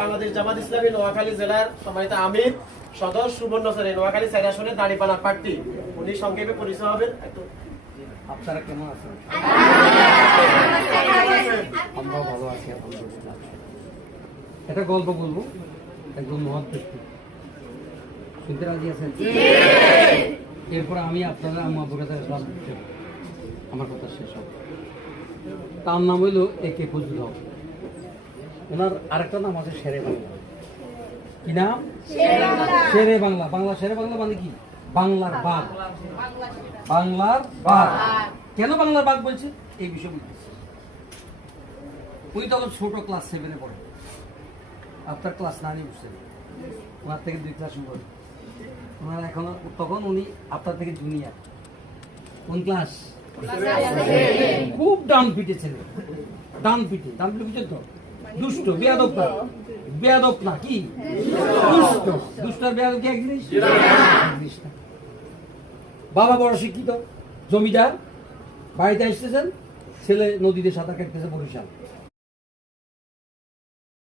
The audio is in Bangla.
বাংলাদেশ জামাত ইসলামী নোয়াখালী জেলার সম্মানিত আমির সদস্য সুবর্ণ সেন নোয়াখালী চার আসনে দাঁড়িপানা প্রার্থী। উনি সংক্ষেপে পরিচয় হবেন একটু আপনারা কেমন আছেন? আমরাও ভালো আছি গল্প বলব একজন মহৎ ব্যক্তি। শুনতে রাজি আছেন? এরপর আমি আপনারা আমার আমার কথা শেষ হবে। তার নাম হইল এ কে ফজলুল হক। ওনার আরেকটা নাম আছে শেরে বাংলা। কি নাম? শেরে বাংলা। বাংলা। শেরে বাংলা মানে কি? বাংলার বাঘ। বাংলার বাঘ। কেন বাংলার বাঘ বলছে? এই বিষয় বলতেছে উনি তখন ছোট ক্লাস সেভেনে পড়ে। আপনার ক্লাস নাইনে বুঝছেন ওনার থেকে দুই ক্লাস উপরে। ওনার এখন তখন উনি আপনার থেকে জুনিয়র কোন ক্লাস খুব ডান পিটে ছেলে। ডান পিটে ডান পিটে বুঝছেন তো? দুষ্ট বেয়াদব না। বেয়াদব না কি? দুষ্ট। দুষ্ট আর বেয়াদব কি এক জিনিস। বাবা বড় শিক্ষিত জমিদার বাড়িতে আসতেছেন ছেলে নদীতে সাঁতার কাটতেছে বরিশাল।